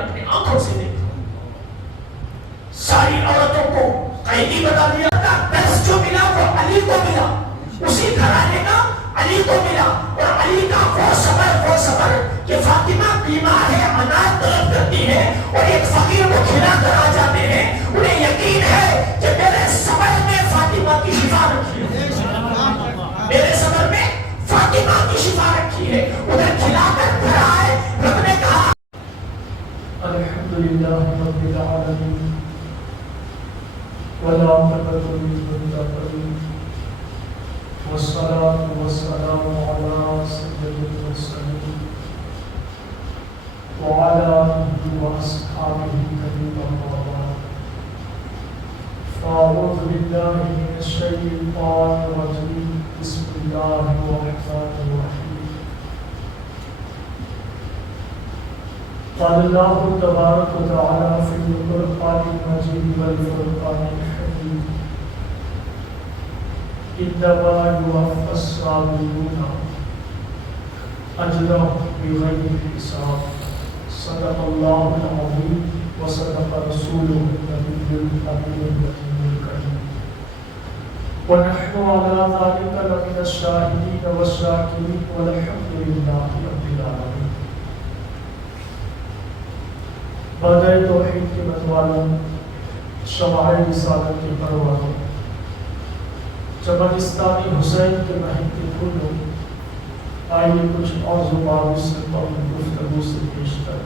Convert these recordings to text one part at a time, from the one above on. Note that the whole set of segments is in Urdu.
اپنی آنکھوں سے دیکھا، ساری عورتوں کو قیدی بتا دیا. درس جو ملا وہ علی کو ملا، اسی گھرانے کا علی کو ملا. اور علی کا وہ صبر کہ فاطمہ بیمار ہے، اناج طلب کرتی ہے اور ایک فقیر کو کھلا کر آ جاتے ہیں. انہیں یقین ہے کہ میرے صبر میں فاطمہ کی شفا رکھی ہے، میرے صبر میں فاطمہ کی شفا رکھی ہے. انہیں کھلا کر گھر آئے. رب نے کہا الحمدللہ رب العالمین ولا تقبل للمتقین والصلاة والسلام على سيد المرسلين وعلى آله وأصحابه أجمعين. فأعوذ بالله من الشيطان الرجيم. بسم الله الرحمن الرحيم. قال الله تبارك وتعالى في القرآن المجيد والفرقان الحميد إنما يوفى الصابرون أجرهم بغير حساب. صدق الله العظيم وصدق رسوله النبي الأمين الكريم. ونحن على ذلك لمن الشاهدين والشاكرين والحمد لله رب العالمين. بعد توحید کے متوالوں، شمع رسالت کے پروانوں، چمنستانی حسین کے مہندے پھولوں، آئیے کچھ اور زبانوں سے گفتگو سے پیش کر.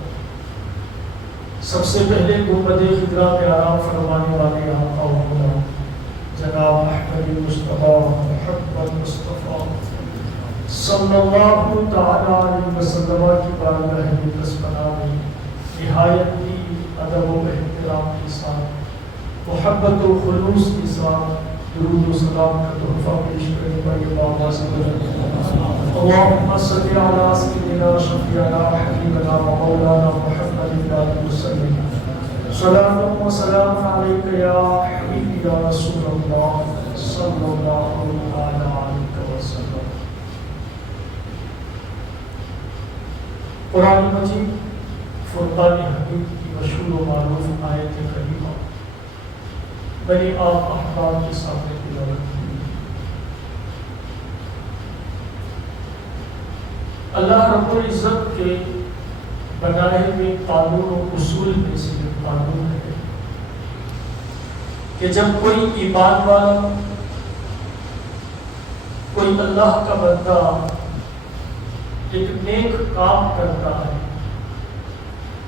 سب سے پہلے گنبد خضرا پہ آرام فرمانے والے آقا و مولا جناب احمد مصطفیٰ محمد مصطفیٰ صلی اللہ تعالیٰ علیہ وسلم کی بارگاہ مقدس میں نہایت ہی ادب و احترام کے ساتھ، محبت و خلوص کے ساتھ درود و سلام کا تحفہ پیش کرنے پر یہ بابا سے اللہم صلی علی سیدنا شفیعنا حبیبنا مولانا محمد وسلم. صلاۃ و سلام علیک یا حبیبی یا رسول اللہ صلی اللہ علیہ وسلم. قرآن مجید فرقان حمید کی مشہور و معروف آیت کریمہ بنی آپ احباب کے سامنے تلاوت کی. اللہ رب العزت کے بنائے ہوئے قانون و اصول میں سے ایک قانون ہے کہ جب کوئی ایمان والا، کوئی اللہ کا بندہ ایک نیک کام کرتا ہے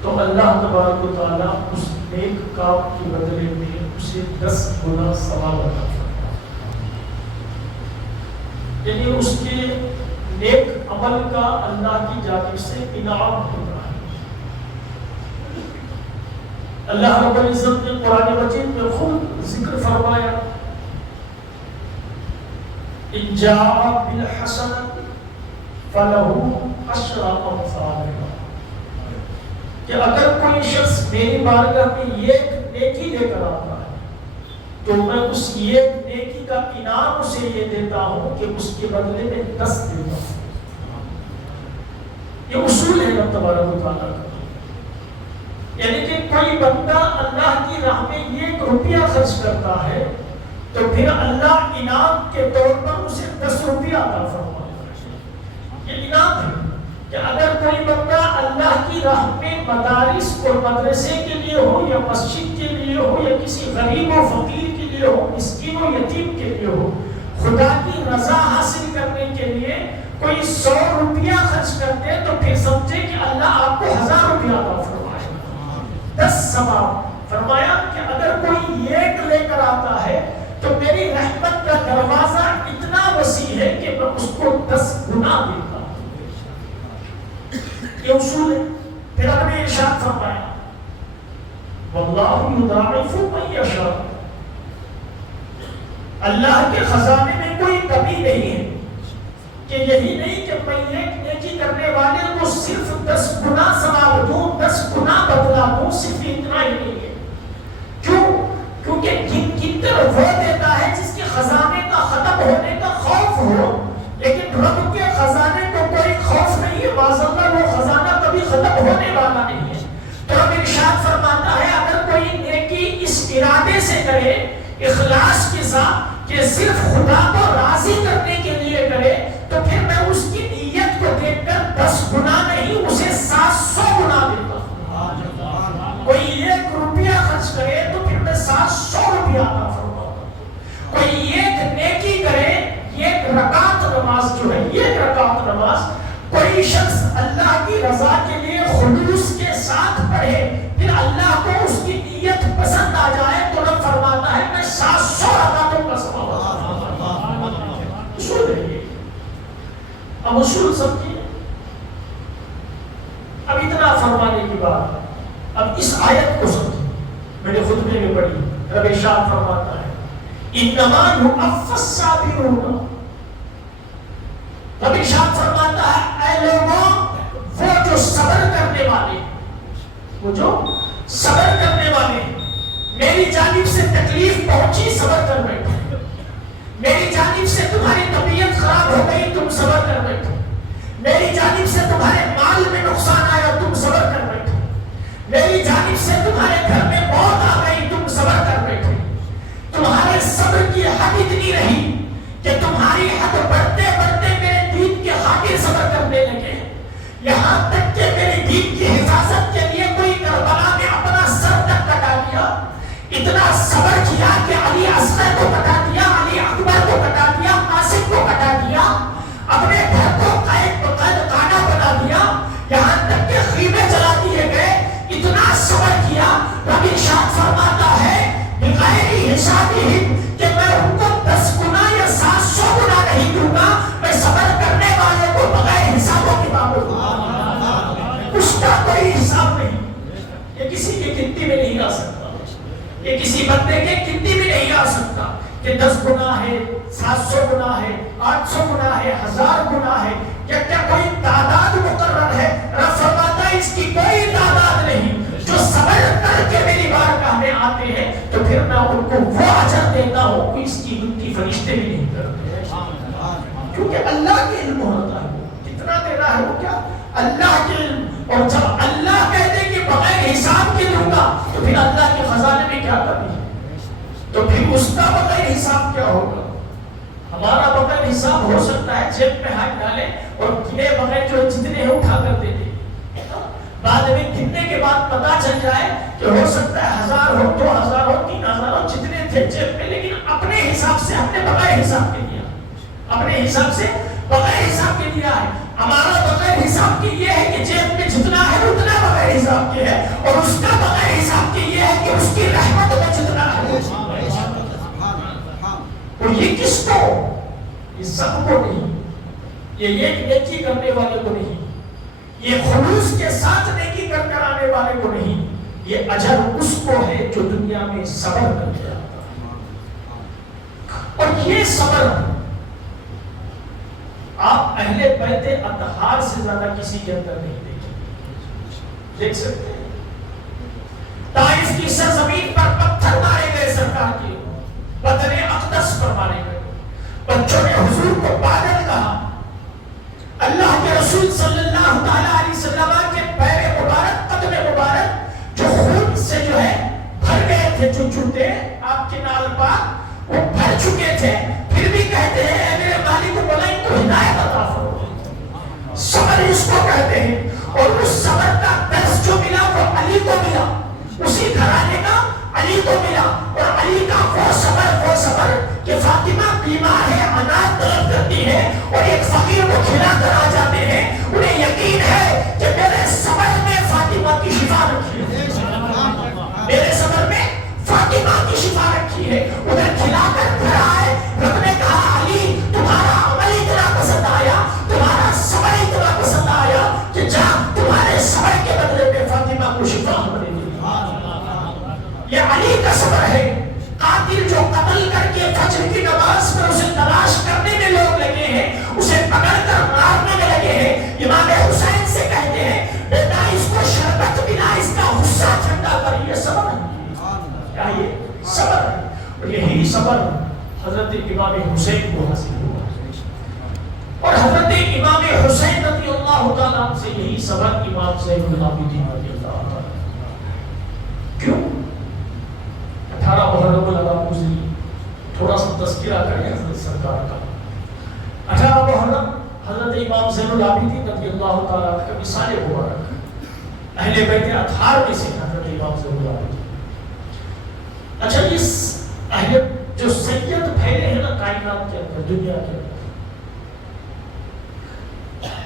تو اللہ تبارک و تعالیٰ اس نیک کام کے بدلے میں اسے 10 گنا ثواب عطا فرماتا ہے. یعنی اس کے نیک عمل کا اللہ کی جانب سے انعام ہوتا ہے. اللہ رب العزت نے قرآن مجید میں خود ذکر فرمایا ان جاء بالحسنۃ فلہ عشر امثالها، کہ اگر کوئی شخص میری بارگاہ میں یہ نیکی لے کر آتا ہے تو میں اس یہ نیکی کا انعام اسے یہ دیتا ہوں کہ اس کے بدلے میں 10 دیتا ہوں. یہ اصول ہے رب تبارک و تعالیٰ کا. یعنی کہ کوئی بندہ اللہ کی راہ میں 1 روپیہ خرچ کرتا ہے تو پھر اللہ انعام کے طور پر اسے 10 روپیہ عطا فرماتا ہے. یہ انعام ہے کہ اگر کوئی بندہ اللہ کی راہ میں مدارس اور مدرسے کے لیے ہو یا مسجد کے لیے ہو یا کسی غریب و فقیر کے لیے ہو، مسکین و یتیم کے لیے ہو، خدا کی رضا حاصل کرنے کے لیے کوئی 100 روپیہ خرچ کرتے ہیں تو پھر سمجھے کہ اللہ آپ کو 1000 روپیہ عطا فرمائے. 10 ثواب. فرمایا کہ اگر کوئی ایک لے کر آتا ہے تو میری رحمت کا دروازہ اتنا وسیع ہے کہ میں اس کو 10 گنا دیتا ہوں. یہ اصول ہے. پھر آپ نے ارشاد فرمایا واللہ یضاعف من یشاء، اللہ کے خزانے میں کوئی کمی نہیں ہے کہ یہی نہیں کہ میں ایک نیکی کرنے والے کو صرف 10 گنا ثواب دوں، 10 گنا بدلہ دوں. صرف اتنا ہی نہیں ہے. کیوں؟ کیونکہ کتر وہ دیتا ہے جس کے خزانے کا ختم ہونے کا خوف ہو، لیکن رب کے خزانے کو کوئی خوف نہیں ہے. معاذ اللہ وہ خزانہ کبھی ختم ہونے والا نہیں ہے. تو رب اخلاص کے ساتھ کہ صرف خدا کو راضی کرنے کے لیے کرے تو پھر میں اس کی نیت کو دیکھ کر 10 گنا نہیں اسے 700 گنا دیتا ہوں. کوئی 1 روپیہ خرچ کرے تو پھر میں 700 روپیہ عطا فرماتا ہوں. کوئی 1 نیکی کرے، 1 رکعت نماز جو ہے، 1 رکعت نماز کوئی شخص اللہ کی رضا کے لیے خلوص کے ساتھ پڑھے، پھر اللہ کو اس کی نیت پسند آ جائے تو رب فرماتا ہے میں 700 رکعتوں کا ثواب اصول ہے یہ. اب اصول سب کی اب اتنا فرمانے کی بات، اب اس آیت کو سمجھیں. میرے خطبے میں پڑھی، رب ارشاد فرماتا ہے انما یوفی الصابرون. رب ارشاد فرماتا ہے اے لوگوں، وہ جو صبر کرنے والے، وہ جو صبر کرنے والے، میری جانب سے تکلیف پہنچی صبر کر بیٹھو، میری جانب سے تمہاری طبیعت خراب ہو گئی تم صبر کر بیٹھو، میری جانب سے تمہارے مال میں نقصان آیا تم صبر کر بیٹھو، میری جانب سے تمہارے گھر میں موت آ گئی تم صبر کر بیٹھو. تمہارے صبر کی حد اتنی رہی کہ تمہاری حد بڑھتے بڑھتے میرے دین کے خاطر صبر کرنے لگے، یہاں تک کہ میرے دین کی حفاظت کے لیے کوئی کربلا میں اپنا سر تک کٹا دیا. اتنا صبر کیا کہ علی اصغر کو کٹا دیا، علی اکبر کو کٹا دیا، قاسم کو کٹا دیا، اپنے گھر کو قید خانہ بنا دیا، یہاں تک کہ خیمے جلا دیے گئے. اتنا صبر کیا. رب ارشاد فرماتا ہے بغیر حسابہم کہ میں ان کو 10 گنا یا 700 گنا نہیں دوں گا، میں صبر کرنے والے کو بغیر حساب و کتاب دوں گا. اس کا کوئی حساب نہیں. یہ کسی کی گنتی میں نہیں آ سکتا، یہ کسی بندے کے گنتی میں نہیں آ سکتا کہ 10 گنا ہے، 700 گنا ہے، 800 گنا ہے، 1000 گنا ہے. کیا کوئی تعداد مقرر ہے؟ رب فرماتا ہے اس کی کوئی تعداد نہیں. جو صبر کر کے میری بارگاہ میں آتے ہیں تو پھر میں ان کو وہ اجر دیتا ہوں کہ اس کی گنتی فرشتے بھی نہیں کرتے، کیونکہ اللہ کے علم ہوتا ہے کتنا دینا ہے. وہ کیا اللہ کے علم. اور جب اللہ کہتے کہ بغیر حساب کے دوں گا تو پھر اللہ کے خزانے میں کیا کمی ہے؟ تو پھر اس کا بغیر حساب کیا ہوگا؟ ہمارا بغیر حساب ہو سکتا ہے جیب میں ہاتھ ڈالے اور گنے بغیر جو جتنے ہیں اٹھا کر دے دیں، بعد میں گننے کے بعد پتا چل جائے کہ ہو سکتا ہے 1000 ہو، 2000 ہو، 3000 ہو، جتنے تھے جیب میں، لیکن اپنے حساب سے ہم نے بغیر حساب کے دیا، اپنے حساب سے بغیر حساب کے دیا ہے. ہمارا بغیر حساب کے یہ ہے کہ جیب میں جتنا ہے اتنا بغیر حساب کے ہے، اور اس کا بغیر حساب کے یہ ہے کہ اس کی رحمت میں جتنا ہے. اور یہ کس کو؟ یہ سب کو نہیں، یہ ایک نیکی کرنے والے کو نہیں، یہ خلوص کے ساتھ نیکی کر آنے والے کو نہیں. یہ اجر اس کو ہے جو دنیا میں صبر کر کے آتا ہے. اور یہ صبر آپ اہل بیت اطہار سے زیادہ کسی کے اندر نہیں دیکھ سکتے ہیں. طائف کی سرزمین پر پتھر مارے گئے سرکار کے، بدن اقدس پر مارے گئے، بچوں نے حضور کو پاگل کہا. اللہ کے رسول صلی اللہ تعالی علیہ وسلم کے پیر مبارک، قدم مبارک جو خون سے جو ہے بھر گئے تھے، جو جوتے آپ کے نال پاک وہ بھر چکے تھے، پھر بھی کہتے ہیں اے میرے مالک کو بولا ان کو ہدایت عطا فرما. صبر اس کو کہتے ہیں. اور اس صبر کا درس جو ملا وہ علی کو ملا، اسی گھرانے کا علی کو ملا. اور علی کا وہ صبر کہ فاطمہ بیمار ہے، اناج طلب کرتی ہے اور ایک فقیر کو کھلا کر آ جاتے ہیں، انہیں یقین ہے کہ میرے صبر میں فاطمہ کی شفا رکھی ہے، میرے صبر میں فاطمہ کی شفا رکھی ہے. ادھر کھلا کر گھر آئے. رب نے کہا علی تمہارا عمل اتنا پسند آیا، تمہارا صبر اتنا پسند آیا کہ جا تمہارے صبر کے بدلے میں فاطمہ کو شفا ملے گی. یہ علی کا صبر ہے. قاتل جو قتل کر کے فجر کی نماز میں اسے تلاش کرنے میں لوگ لگے ہیں، اسے پکڑ کر مارنے میں لگے ہیں، امام حسین سے کہتے ہیں بیٹا اس کو شربت پلا، اس کا غصہ ٹھنڈا کر. یہ صبر ہے. کیا یہ صبر ہے؟ اور یہی صبر حضرت امام حسین کو حاصل ہوا، اور حضرت امام حسین رضی اللہ تعالیٰ عنہ سے یہی صبر امام زین العابدین رضی اللہ عنہ. کیوں؟ 18 محرم الاول گزری، العابدین رضی اللہ تعالیٰ عنہ کا مثال مبارک اہل بیت اطہار میں سے حضرت امام زین العابدین. اچھا اس اہل جو سید پھیلے ہیں نا کائنات کے اندر دنیا کے اندر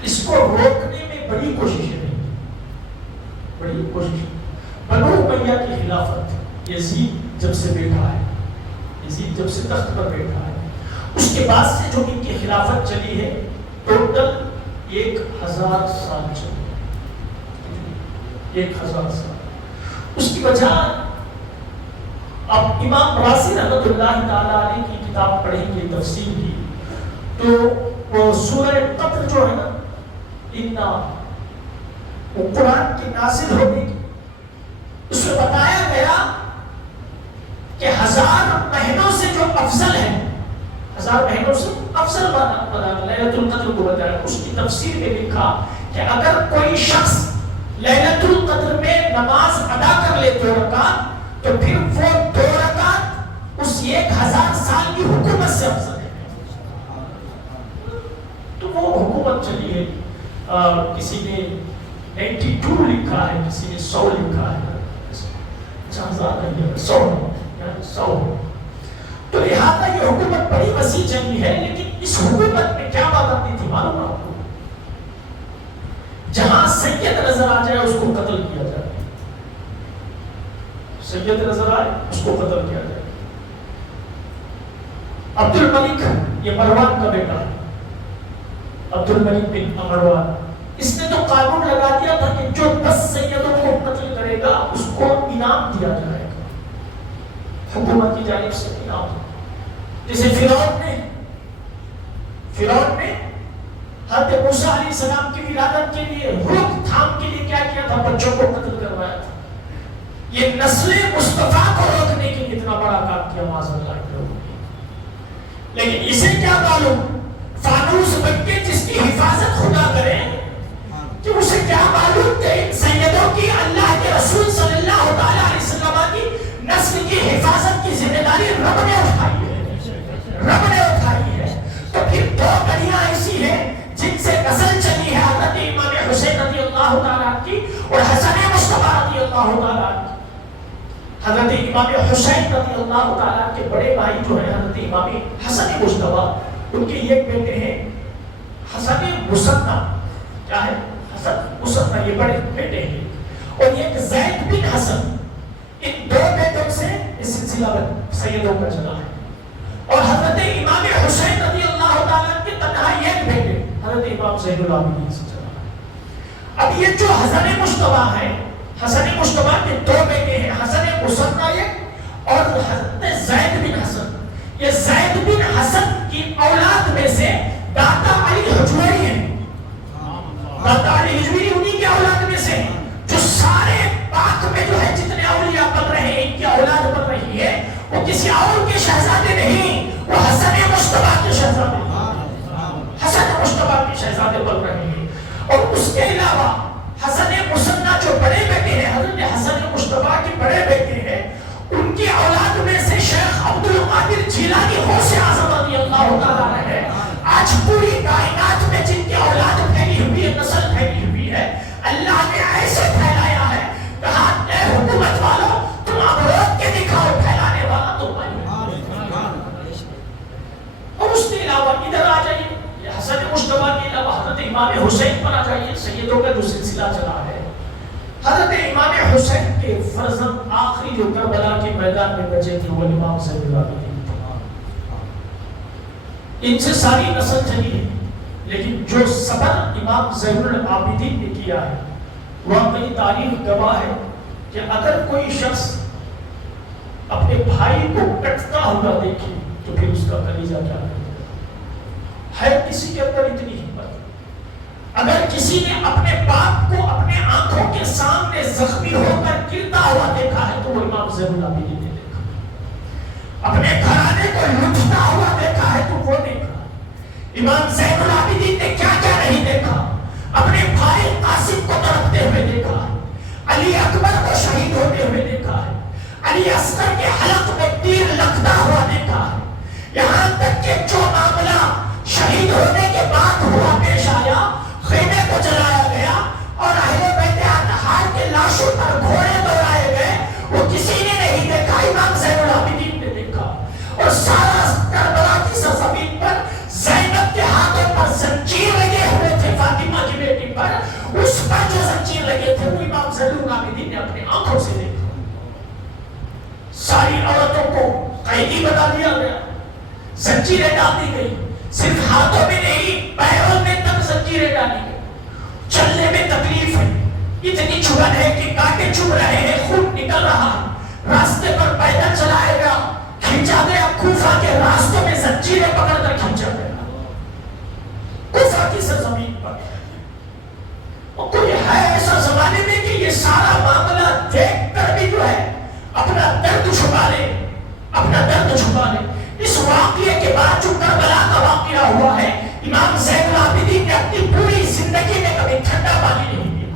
اس کو روکنے میں بڑی کوششیں نہیں بڑی کوشش. بنو امیہ کی خلافت یزید جب سے بیٹھا ہے یزید جب سے تخت پر بیٹھا ہے اس کے بعد سے جو ان کی خلافت چلی ہے ٹوٹل 1000 سال چلی 1000 سال. اس کی وجہ اب امام رازی رحمۃ اللہ تعالیٰ علیہ کی کتاب پڑھیں گے تفسیر کی تو وہ سورہ قدر جو ہے نا وہ قرآن کی نازل ہونے کی اس میں بتایا گیا کہ 1000 مہینوں سے جو افضل ہے 1000 مہینوں سے افضل بنا لیلۃ القدر کو بتایا. اس کی تفسیر میں لکھا کہ اگر کوئی شخص لیلۃ القدر میں نماز ادا کر لے 2 رکعت تو پھر وہ 2 رکعت اس 1000 سال کی حکومت سے افضل ہے. تو وہ حکومت چلی ہے. کسی نے 92 لکھا ہے کسی نے 100 لکھا ہے 100. تو لہٰذا یہ حکومت بڑی وسیع چلی ہے. لیکن اس حکومت میں کیا بات آتی تھی معلوم آپ کو؟ جہاں سید نظر آ جائے اس کو قتل کیا جائے. سید نظر آئے اس کو قتل کیا جائے. عبد الملک یہ مروان کا بیٹا ہے عبد الملک بن مروان. اس نے تو قانون لگا دیا تھا کہ جو 10 سیدوں کو قتل کرے گا اس کو انعام دیا جائے گا حکومت کی جانب سے انعام. جیسے فرعون نے حضرت موسیٰ علیہ السلام کی ولادت کے لیے روک تھام کے لیے کیا کیا تھا؟ بچوں کو قتل کروایا تھا. یہ نسل مصطفیٰ کو روکنے کے لیے اتنا بڑا کام کیا معاذ اللہ کے لوگوں نے. لیکن اسے کیا معلوم فانوس بن کے جس کی حفاظت خدا کرے کہ اسے کیا معلوم کہ ان سیدوں کی اللہ کے رسول صلی اللہ علیہ وسلم کی نسل کی حفاظت کی ذمہ داری رب نے اٹھائی ہے. تو پھر 2 گھڑیاں ایسی ہیں جن سے نسل چلی ہے حضرت امام حسین رضی اللہ تعالیٰ کی اور حسن مصطفیٰ رضی اللہ تعالیٰ کی. حضرت امام حسین رضی اللہ تعالیٰ کے بڑے بھائی جو ہیں حضرت امام حسن مصطفیٰ ان کے ایک بیٹے ہیں حسن مصطفیٰ. کیا ہے؟ حسن مصطفیٰ. یہ بڑے بیٹے ہیں. اور ایک زید بن حسن. ان 2 بیٹوں سے اس سلسلہ سیدوں کا چلا ہے. اور حضرت امام حسین رضی اللہ تعالیٰ کے تنہا ایک بیٹے حضرت امام زین العابدین سے چلا ہے. اب یہ جو حسن مصطفیٰ ہے حسن مصطفیٰ کے 2 بیٹے ہیں حسن مصطفیٰ اور حضرت زید بن حسن. یہ زید بن حسن کی اولاد میں سے داتا علی حجویری ہیں. داتا علی حجویری انہی کی اولاد میں سے جو سارے پاک میں جو ہے جتنے اولیاء بن رہے ہیں ان کی اولاد بن رہی ہے وہ کسی اور کے شہزادے نہیں وہ حسن مصطفیٰ کے شہزادے حسن مصطفیٰ کے شہزادے بن رہے ہیں. اور اس کے علاوہ حسن مصنع جو بڑے بیٹے ہیں حضرت حسن مصطفیٰ کے بڑے بیٹے ہیں ان کی اولاد میں سے شیخ عبد القادر جیلانی غوث اعظم رضی اللہ تعالیٰ عنہ ہے. آج پوری کائنات میں جن کی اولاد پھیلی ہوئی ہے نسل پھیلی ہوئی ہے اللہ نے ایسے پھیلایا ہے کہا اے حکومت والوں تم اب روک کے دکھاؤ پھیلانے والا تم بھائی. اور اس کے علاوہ ادھر آ جائیے حسن مصطفیٰ کے علاوہ حضرت امام حسین پر آ جائیے. سیدوں کا جو سلسلہ چلا ہے حضرت امام حسین کے فرزند آخری جو کربلا کے میدان میں بچے تھے وہ امام زین العابدین. ان سے ساری نسل چلی ہے لیکن جو صبر امام زین العابدین نے کیا ہے واقعی تاریخ گواہ ہے کہ اگر کوئی شخص اپنے بھائی کو کٹتا ہوا دیکھے تو پھر اس کا کلیجہ کیا ہے. کسی کے اندر اتنی ہمت. اگر کسی نے اپنے باپ کو اپنے آنکھوں کے سامنے زخمی ہو کر گرتا ہوا دیکھا ہے تو وہ امام زین العابدین نے دیکھا. اپنے گھرانے کو لوٹتا ہوا دیکھا ہے تو وہ دیکھا. امام زین العابدین نے کیا کیا نہیں دیکھا. اپنے بھائی قاسم کو تڑپتے ہوئے دیکھا ہے. علی اکبر کو شہید ہوتے ہوئے دیکھا ہے. علی اصغر کے حلق میں تیر لگتا ہوا دیکھا ہے. یہاں تک کہ جو معاملہ شہید ہونے کے بعد ہوا پیش آیا خیمے کو جلایا گیا اور اہل بیت اطہار کے لاشوں پر گھوڑے دوڑائے گئے، وہ کسی نے نہیں دیکھا، امام زین العابدین نے دیکھا. اور سارا کربلا کی سرزمین پر زینب کے ہاتھوں پر زنجیر لگے ہوئے تھے، فاطمہ کی بیٹی پر، اس پر جو زنجیر لگے تھے وہ امام زین العابدین نے اپنی آنکھوں سے دیکھا. ساری عورتوں کو قیدی بنا دیا گیا، زنجیریں ڈال دی گئی، صرف ہاتھوں میں نہیں پیروں میں تک زنجیریں ڈالی گئی. چلنے میں تکلیف ہے، اتنی چبھن ہے کہ کانٹے چبھ رہے ہیں، خون نکل رہا ہے، راستے پر پیدل چلائے گا، کھینچا گیا کوفہ کے راستوں میں زنجیریں پکڑ کر کھینچا گیا کوفہ کی سرزمین پر. اور کوئی ہے ایسا زمانے میں کہ یہ سارا معاملہ دیکھ کر بھی جو ہے اپنا درد چھپا لے، اپنا درد چھپا لے. اس واقعے کے بعد جو کربلا کا واقعہ ہوا ہے، امام زین العابدین نے اپنی پوری زندگی میں کبھی ٹھنڈا پانی نہیں پیا،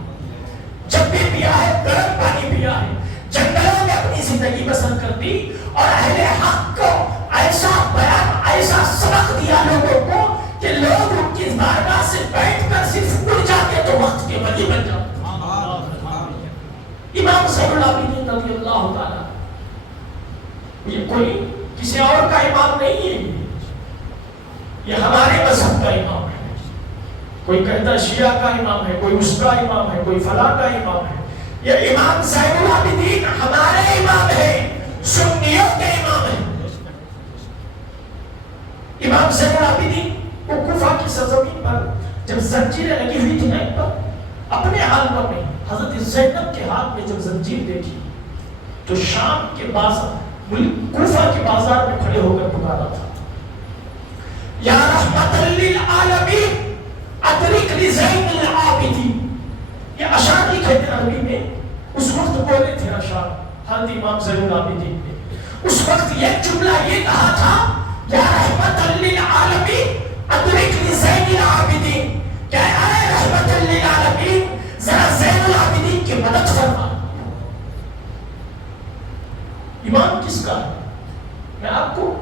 جب بھی پیا ہے گرم پانی پیا ہے. جنگلوں میں اپنی زندگی بسر کر دی اور اہل حق کو ایسا بیان، ایسا سبق دیا لوگوں کو کہ لوگ ان کی بارگاہ سے بیٹھ کر صرف اڑ جاتے تو وقت کے ولی بن جاتے. امام زین العابدین رضی اللہ تعالیٰ، یہ کوئی کسی اور کا امام نہیں ہے، یہ ہمارے مذہب کا امام ہے. کوئی کہتا شیعہ کا امام ہے، کوئی اس کا امام ہے، کوئی فلاں کا امام ہے. یہ امام زین العابدین ہمارے امام ہیں، سنیوں کے امام ہیں. امام زین العابدین وہ کوفہ کی سرزمین پر جب زنجیریں لگی ہوئی تھی ایک پر، اپنے حال پر نہیں، حضرت زینب کے ہاتھ میں جب زنجیر دیکھی تو شام کے بازار، کوفہ کے بازار میں کھڑے ہو کر پکارا تھا، یا رحمت للعالمین ادرک لزین العابدین. یہ اشعار لکھے تھے عربی میں، اس وقت بولے تھے اشعار حضرت امام زین العابدین نے. اس وقت یہ جملہ یہ کہا تھا، یا رحمت للعالمین ادرک لزین العابدین، کہ اے رحمت للعالمین ذرا زین العابدین کی مدد فرما. امام کس کا ہے؟ میں آپ کو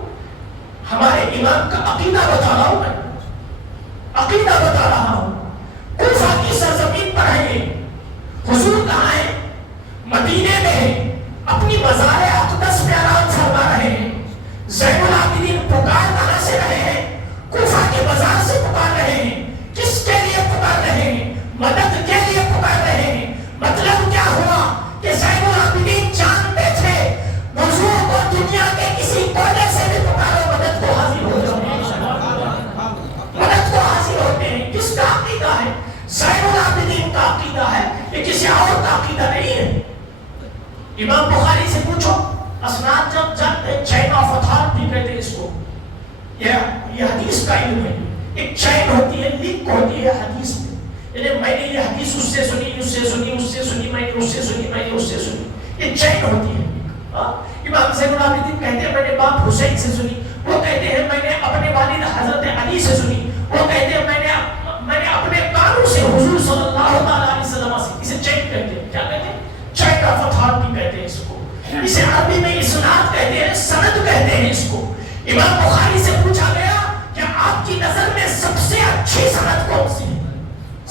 ہمارے امام کا عقیدہ بتا رہا ہوں، میں عقیدہ بتا رہا ہوں. کوفہ کی سرزمین پر ہے یہ، حضور کہاں ہے؟ مدینے میں ہے، اپنی مزار اقدس میں آرام فرما رہے ہیں. زین العابدین پکار کہاں سے رہے ہیں؟ کوفہ کے بازار سے پکار رہے ہیں. کس کے لیے پکار رہے ہیں؟ مدد کے لیے پکار رہے ہیں. مطلب کیا ہوا کہ زین العابدین جانتے تھے موضوع کو دنیا کے کسی کونے سے بھی پکارو مدد کو حاضر ہو جاتے ہیں، مدد کو حاضر ہوتے ہیں. کس کا عقیدہ ہے؟ زین العابدین کا عقیدہ ہے، یہ کسی اور کا عقیدہ نہیں ہے. امام بخاری سے پوچھو، اسناد جب جانتے چین آف اتھارٹی کہتے ہیں اس کو، یہ حدیث کا علم ہے. ایک چین ہوتی ہے، لنک ہوتی ہے حدیث میں، یعنی میں نے یہ حدیث اس سے سنی، اس سے سنی، اس سے سنی، میں نے اس سے سنی، میں نے اس سے سنی، یہ چین ہوتی ہے. امام زین العابدین کہتے ہیں میں نے باپ حسین سے سنی، وہ کہتے ہیں میں نے اپنے والد حضرت علی سے سنی، وہ کہتے ہیں میں نے اپنے کانوں سے حضور صلی اللہ علیہ وسلم سے. اسے چین کہتے ہیں. کیا کہتے ہیں؟ چین آف اتھارٹی کہتے ہیں اس کو. اسے عربی میں اسناد کہتے ہیں، سند کہتے ہیں اس کو. امام بخاری سے پوچھا گیا کہ آپ کی نظر میں سب سے اچھی سند کون سی ہے؟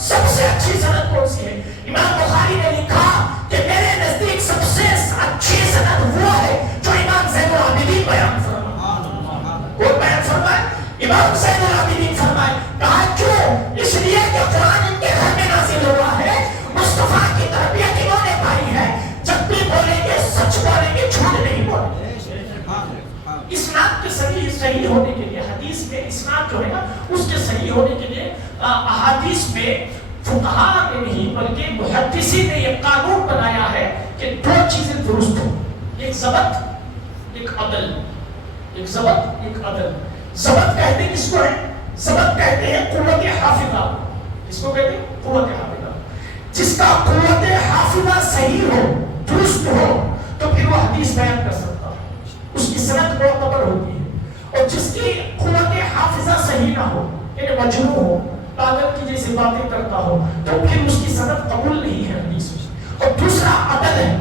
سب سے اچھی سند کون سی ہے؟ امام بخاری نے لکھا کہ میرے نزدیک سب سے اچھی سند وہ ہے جو امام زین العابدین بیان فرمائے. وہ بیان فرمائے امام زین العابدین فرمائے. کہا کیوں؟ اس لیے کہ قرآن ان کے گھر میں نازل ہوا ہے، مصطفیٰ کی تربیت انہوں نے پائی ہے، جب بھی بولیں گے سچ بولیں گے، جھوٹ نہیں بولیں گے. اسناد کے صحیح ہونے کے لیے، حدیث میں اسناد جو ہے نا اس کے صحیح ہونے کے لیے احادیث میں فقہاء نے نہیں بلکہ محدثین نے یہ قانون بنایا ہے کہ دو چیزیں درست ہوں، ایک ضبط ایک عدل. ایک ضبط ایک عدل. ضبط کہتے ہیں کس کو ہے؟ ضبط کہتے ہیں قوت حافظہ. کس کو کہتے ہیں؟ قوت حافظہ. جس کا قوت حافظہ صحیح ہو، درست ہو، تو پھر وہ حدیث بیان کر سکتا ہے، اس کی سند معتبر ہوتی ہے. اور جس کی قوت حافظہ صحیح نہ ہو، یعنی مجنون ہو، پاگل کی جیسی باتیں کرتا ہو، تو پھر اس کی سند قبول نہیں ہے حدیث میں. اور دوسرا عدل ہے.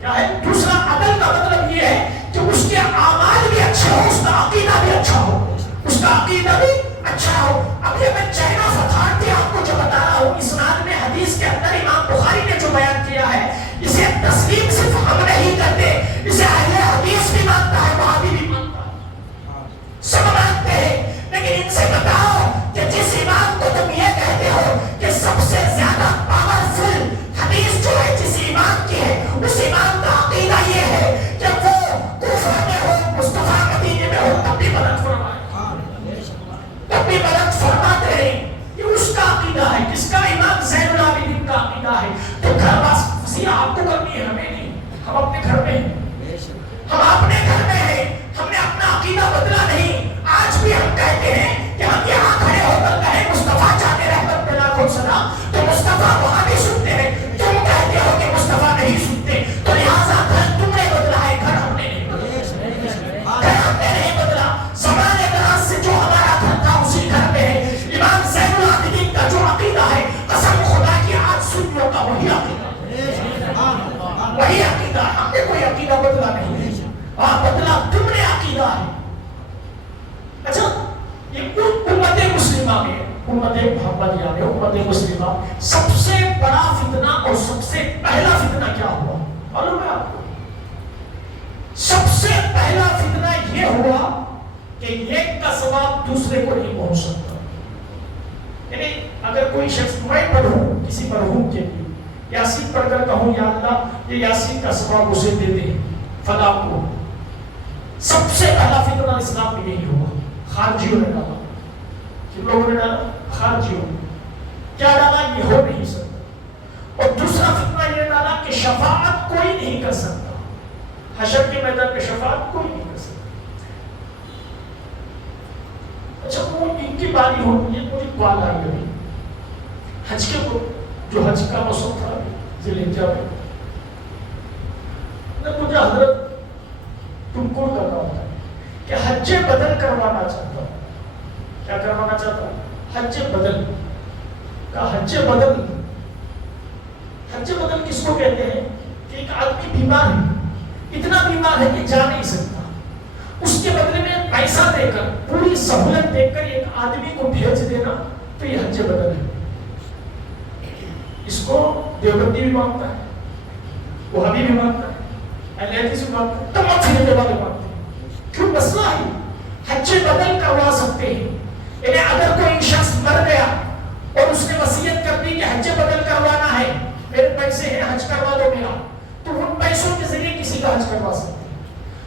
کیا ہے دوسرا عدل کا مطلب؟ یہ ہے کہ اس کے اعمال بھی اچھے ہو، اس کا عقیدہ بھی اچھا ہو، اس کا عقیدہ بھی اچھا ہو. اب یہ میں چین آف اتھارٹی آپ کو جو بتا رہا ہوں عقیدہ, ہم نے کوئی عقیدہ بدلا نہیں, بدلا تم نے عقیدہ ہے. اچھا یہ امت مسلمہ میں, امت محمدیہ میں, امت مسلمہ سب سے بڑا فتنہ اور سب سے پہلا فتنہ کیا ہوا معلوم ہے آپ کو؟ سب سے پہلا فتنہ یہ ہوا کہ ایک کا ثواب دوسرے کو نہیں پہنچ سکتا. یعنی اگر کوئی شخص میں پڑھوں کسی مرحوم کے لیے یاسین پڑھ کر کہوں یا اللہ یہ یاسین کا ثواب اسے دے دے فلاں کو, سب سے پہلا فتنہ اسلام میں یہی ہوا. خارجیوں نے ڈالا. کن لوگوں نے ڈالا؟ خارجیوں نے. کیا ڈالا؟ یہ ہو نہیں سکتا. اور دوسرا فتنہ یہ ڈالا کہ شفاعت کوئی نہیں کر سکتا, حشر کے میدان میں شفاعت کوئی نہیں کر سکتا. اچھا وہ ان کی باری ہوتی ہے, مجھے کال آئی ابھی حج کے جو حج کا موسم تھا ذوالحجہ میں, مجھے حضرت تم کو کا کام تھا کہ حج بدل کروانا چاہتا ہوں. کیا کروانا چاہتا ہوں؟ حج بدل کا. حج بدل, حج بدل کس کو کہتے ہیں کہ ایک آدمی بیمار ہے, اتنا بیمار ہے کہ جا نہیں سکتا, اس کے بدلے میں پیسہ دے کر پوری سہولت دے کر ایک آدمی کو بھیج دینا, تو یہ حج بدل ہے. اس کو دیوبندی بھی مانتا ہے, وہابی بھی مانتا ہے, اہل حدیث بھی مانتا ہے, تمام فرقے والے مانتے ہیں. کیوں؟ مسئلہ ہے حج بدل کروا سکتے ہیں. یعنی اگر کوئی شخص مر گیا اور اس نے وصیت کر دی کہ حج بدل کروانا ہے, میرے پیسے ہیں حج کروا دو میرا, تو ان پیسوں کے ذریعے کسی کا حج کروا سکتے ہیں.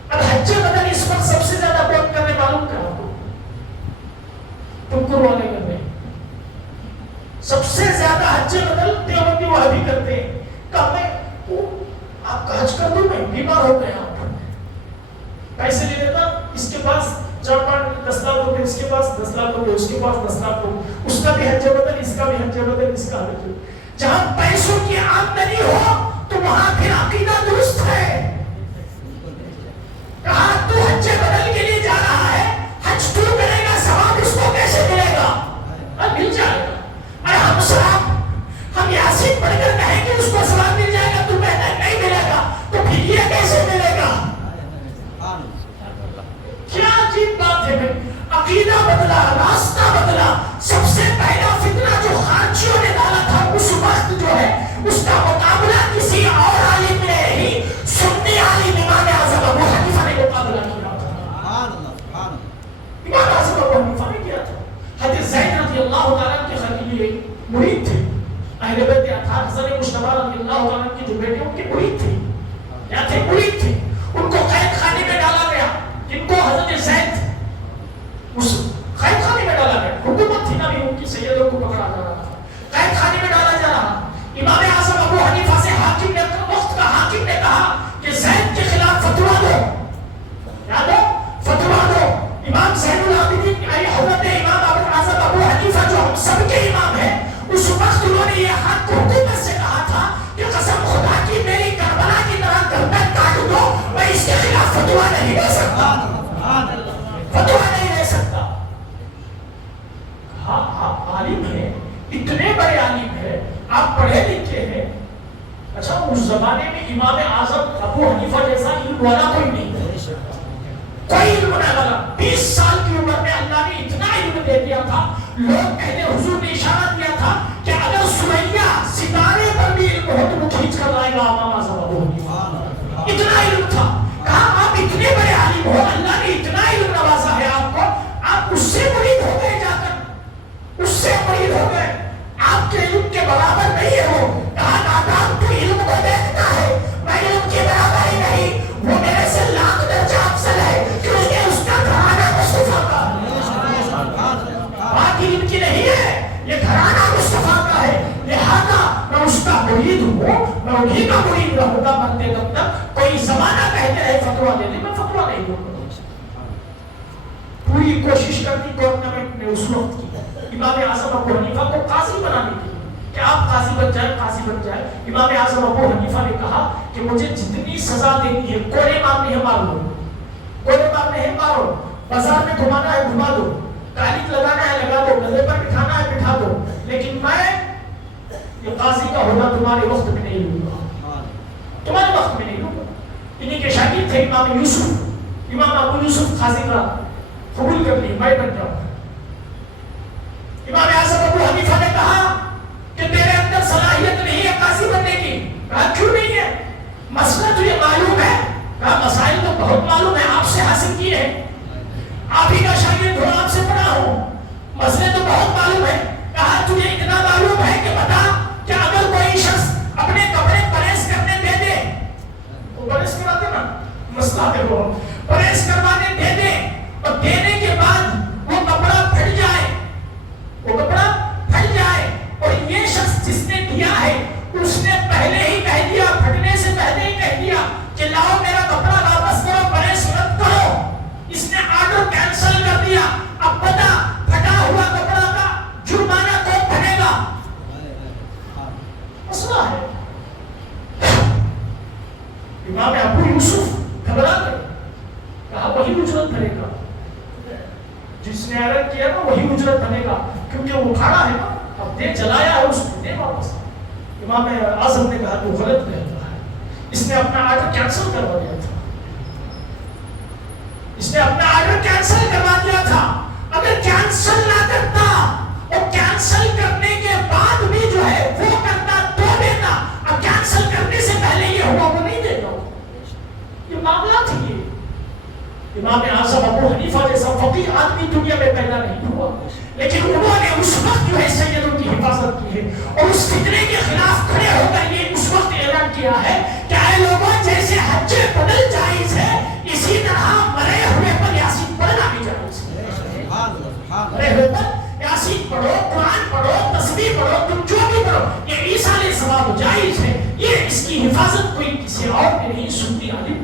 اب حج بدل اس وقت سب سے زیادہ کون کرنے معلوم کیا آپ کو؟ ٹکر والے کر رہے ہیں. سب سے زیادہ حج بدل دیوبندی وہابی کرتے ہیں. کہا میں آپ کا حج کر دوں, میں بیمار ہو گئے, آپ پیسے لے لیتا, اس کے پاس 4-5-10 لاکھ روپے, اس کے پاس 10 لاکھ روپے, اس کے پاس 10 لاکھ روپے, اس کا بھی حج بدل, اس کا بھی حج بدل, اس کا حج. جہاں پیسوں کی آمدنی ہو تو وہاں پھر عقیدہ درست ہے. کہا تو حج بدل کے لیے جا رہا ہے, حج تو کرے گا, ثواب اس کو کیسے ملے گا؟ مل جائے گا. ارے ہم صاحب ہم یاسین پڑھ کر کہیں کہ اس کو ثواب مل جائے گا, تو کہتا نہیں ملے گا, تو پھر یہ کیسے ملے گا؟ کیا عجیب بات ہے. عقیدہ بدلا, راستہ بدلا. سب سے پہلا فتنہ جو خارجیوں نے ڈالا تھا اس وقت جو ہے اس کا مقابلہ کسی اور عالم نے نہیں, سنی عالم امام اعظم ابو حنیفہ نے مقابلہ کیا تھا. امام اعظم ابو حنیفہ نے کیا تھا. حضرت زید رضی اللہ تعالیٰ کے خلیل مرید تھے, اہل بیت اطہار حضرت مجتبی رضی اللہ تعالیٰ کی جو بیٹے ان کے مرید تھے, کیا تھے؟ مرید تھے. ان کو قید خانے میں ڈالا گیا, جن کو حضرت زید اس قید خانے میں ڈالا گیا. حکومت تھی نا بھی, ان کی سیدوں کو پکڑا جا رہا تھا, قید خانے میں ڈالا جا رہا. امام اعظم ابو حنیفہ سے حاکم نے, وقت کا حاکم نے کہا کہ زید کے خلاف فتوا دو, یاد ہو فتوا دو. امام زین العابدین حضرت امام اعظم ابو حنیفہ جو ہم سب کے امام ہیں, اس وقت انہوں نے یہ حق حکومت سے کہا تھا کہ قسم خدا کی میری کربلا کی طرح گردن کاٹ دو, میں اس کے خلاف فتوا نہیں دے سکتا, فتوا نہیں دے سکتا. ہاں عالم ہے, اتنے بڑے عالم ہے, آپ پڑھے لکھے ہیں. اچھا اس زمانے میں امام اعظم ابو حنیفہ جیسا علم والا کوئی نہیں, کوئی علم نہیں والا. 20 سال کی عمر میں اللہ نے اتنا علم دے دیا تھا. لوگ کہتے, حضور نے اشارہ دیا تھا کہ اگر سمیہ ستارے پر بھی علم ہو تو وہ کھینچ کر لائے گا امام اعظم ابو حنیفہ. اتنا علم تھا. کہا آپ اتنے بڑے عالم ہو, اللہ نے اتنا علم نوازا ہے آپ کو, آپ اس سے مرید ہو گئے, جا کر اس سے مرید ہو گئے, آپ کے علم کے برابر نہیں ہے وہ. کہا نادان تو علم کو دیکھتا ہے, میں علم کے برابر ہی نہیں, وہ میرے سے لاکھ درجہ افضل ہے کیونکہ اس کا گھرانہ مصطفیٰ کا, بات علم کی نہیں ہے, یہ گھرانہ مصطفیٰ کا ہے. لہذا میں اس کا مرید ہوں, میں انہی کا مرید رہوں گا مرتے دم تک. کوئی زمانہ کہتے رہے فتوا دے دے, میں فتوا نہیں دوں گا. پوری کوشش کرتی گورنمنٹ نے اس وقت کی امام اعظم ابو حنیفہ کو قاضی بنانے کی کہ آپ قاضی بن جائیں, قاضی بن جائیں. امام اعظم ابو حنیفہ نے کہا کہ مجھے جتنی سزا دینی ہے, کوڑے مارنے ہیں مار دو, کوڑے مارنے ہیں مارو, بازار میں گھمانا ہے گھما دو, تعلیم لگانا ہے لگا دو, گدھے پر بٹھانا ہے بٹھا دو, لیکن میں یہ قاضی کا ہونا تمہارے وقت میں نہیں لوں گا, تمہارے وقت میں نہیں لوں گا. تھے امام یوسف، امام ابو یوسف قاضی کا قبول کر لی، میں بن جاؤں۔ امام اعظم ابو حنیفہ نے کہا کہ تیرے اندر صلاحیت نہیں ہے قاضی بننے کی۔ کہا کیوں نہیں ہے؟ مسئلہ تجھے معلوم ہے؟ کہا مسائل تو بہت معلوم ہے، آپ سے حاصل کیے ہیں، آپ ہی کا شاگرد ہوں، آپ سے پڑھا ہوں، مسئلے تو بہت معلوم ہے۔ کہا تجھے اتنا معلوم ہے کہ بتا کہ اگر کوئی شخص اپنے کپڑے پریس کرنے دے دے، وہ پریس کراتے نا، مسئلہ دیکھو، پریس کروانے دے دے اور دینے کے بعد وہ کپڑا پھٹ جائے، وہ کپڑا پھٹ جائے اور یہ شخص جس نے دیا ہے اس نے پہلے ہی کہہ دیا، پھٹنے سے پہلے ہی کہہ دیا کہ لاؤ میرا کپڑا واپس کرو، پریس مت کرو، اس نے آرڈر کینسل کر دیا۔ اب بتا پھٹا ہوا کپڑا کا جرمانہ کون بھرے گا؟ مسئلہ ہے۔ امام ابو یوسف گھبرا گئے، کہا وہی اجرت بھرے گا، جس نے ایرر کیا نا وہی اجرت بنے گا، کیونکہ وہ کھڑا ہے نا، اب دے جلایا ہے اس کو، دے واپس۔ امام اعظم نے کہا تو غلط کہتا ہے، اس نے اپنا آرڈر کینسل کروا دیا تھا، اس نے اپنا آرڈر کینسل کروا دیا تھا۔ اگر کینسل نہ کرتا اور کینسل کرنے کے بعد بھی جو ہے وہ کرتا تو دیتا، اب کینسل کرنے سے پہلے یہ ہوا وہ نہیں دیتا۔ یہ معاملہ تھی۔ یہ امام اعظم ابو حنیفہ جیسا فقیہ آدمی دنیا میں پیدا نہیں ہوا، لیکن انہوں نے اس وقت جو ہے سیدوں کی حفاظت کی ہے اور اس فتنے کے خلاف کھڑے ہو کر یہ اس وقت اعلان کیا ہے کہ اے لوگوں، جیسے حج بدل جائز ہے اسی طرح مرے ہوئے پر یاسین پڑھنا بھی جائز ہے۔ مرے ہوئے پر یاسین پڑھو، قرآن پڑھو، تسبیح پڑھو، تم جو بھی پڑھو، یہ ایصال ثواب جائز ہے۔ یہ اس کی حفاظت کوئی کسی اور نے نہیں، سنی عالم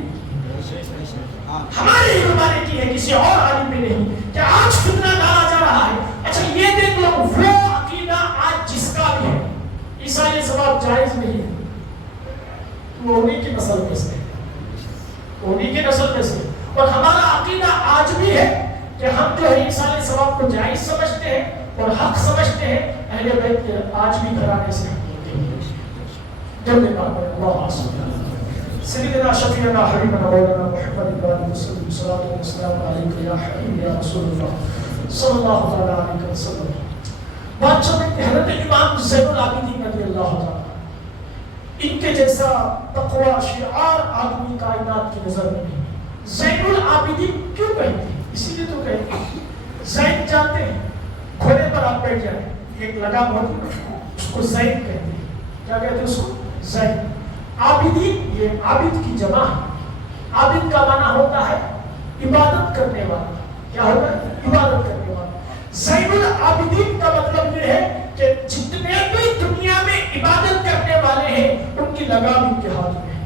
ہمارے علماء نے کی ہے، کسی اور عالم نے نہیں، کہ آج فتنہ ڈالا جا رہا ہے۔ اچھا یہ دیکھ لو، وہ عقیدہ آج جس کا بھی ہے عیسائی ثواب جائز نہیں ہے، وہ انہی کی نسل میں سے، انہی کی نسل میں سے۔ اور ہمارا عقیدہ آج بھی ہے کہ ہم جو ہے عیسائی ثواب کو جائز سمجھتے ہیں اور حق سمجھتے ہیں، اہل بیت کے آج بھی گھرانے سے ہم ہوتے ہیں۔ جب نے کہا اللہ علیہ سیدنا شفیعنا حبیبنا مولانا محمد بن مسلم صلی اللہ وسلم علیہ یا حبیب یا رسول اللہ صلی اللہ تعالی علیہ وسلم۔ بادشاہ میں حضرت امام زین العابدین رضی اللہ تعالی، ان کے جیسا تقوی شعار آدمی کائنات کی نظر میں نہیں۔ زین العابدین کیوں کہتے ہیں؟ اسی لیے تو کہتے ہیں، زین جانتے ہیں، گھوڑے پر آپ بیٹھ جائیں، ایک لگام ہوتی ہے، اس کو زین کہتے ہیں۔ کیا کہتے ہیں اس کو؟ زین۔ عابدین، یہ عابد کی جمع ہے۔ عابد کا معنی ہوتا ہے عبادت کرنے والا۔ کیا ہوتا ہے؟ عبادت کرنے والا۔ زین العابدین کا مطلب یہ ہے کہ جتنے بھی دنیا میں عبادت کرنے والے ہیں ان کی لگام ان کے ہاتھ میں ہے۔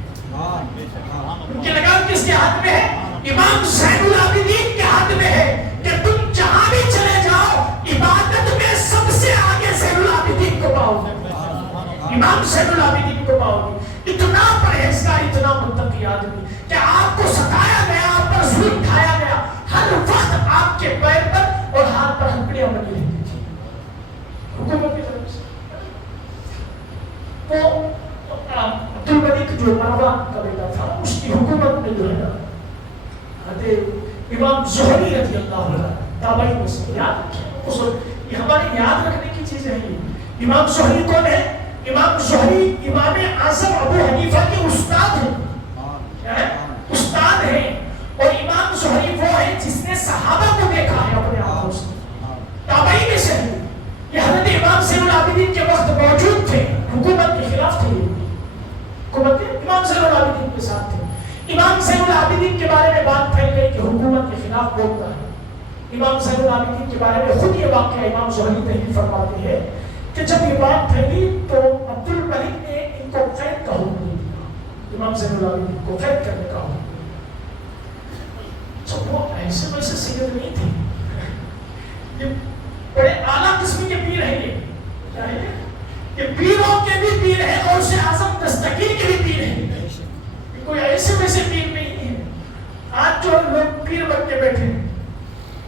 ان کی لگام کس کے ہاتھ میں ہے؟ امام زین العابدین کے ہاتھ میں ہے کہ تم جہاں بھی چلے جاؤ عبادت میں سب سے آگے زین العابدین کو پاؤ گے، امام زین العابدین کو پاؤ گے۔ اتنا پرہیزگار، اتنا متقی آدمی کہ آپ کو ستایا گیا، آپ پر ظلم ڈھایا گیا، ہر وقت آپ کے پیر پر اور ہاتھ پر ہتھیلیاں بنی رہتی تھی حکومت کی طرف سے۔ وہ عبد الملک جو مروان کا بیٹا تھا، اس کی حکومت میں جو ہے نا امام زہری رضی اللہ عنہ تابعی میں سے، یاد رکھیں، یہ ہمارے یاد رکھنے کی چیزیں ہیں۔ امام زہری کون ہے؟ امام زہری امام اعظم ابو حنیفہ کے استاد ہیں، کیا ہے؟ استاد ہیں۔ اور امام زہری وہ ہے جس نے صحابہ کو دیکھا ہے اپنے آنکھوں سے، تابعی میں سے ہیں۔ یہ حضرت امام زین العابدین کے وقت موجود تھے، حکومت کے خلاف تھے، حکومت امام زین العابدین کے ساتھ تھے۔ امام زین العابدین کے بارے میں بات پھیل گئی کہ حکومت کے خلاف بولتا ہے۔ امام زین العابدین کے بارے میں خود یہ واقعہ امام زہری تحریر فرماتے ہیں کہ جب یہ بات پھیلی تو عبد الملک نے ان کو قید کا حکم دیا، امام زین العابدین کو قید کرنے کا حکم دیا۔ جب وہ ایسے ویسے سید نہیں تھے، یہ بڑے اعلیٰ قسم کے پیر ہیں، یہ پیروں کے بھی پیر ہیں اور سے اعظم دستگیر کے بھی پیر ہیں، کوئی ایسے ویسے پیر نہیں ہے۔ آج جو لوگ پیر بن کے بیٹھے،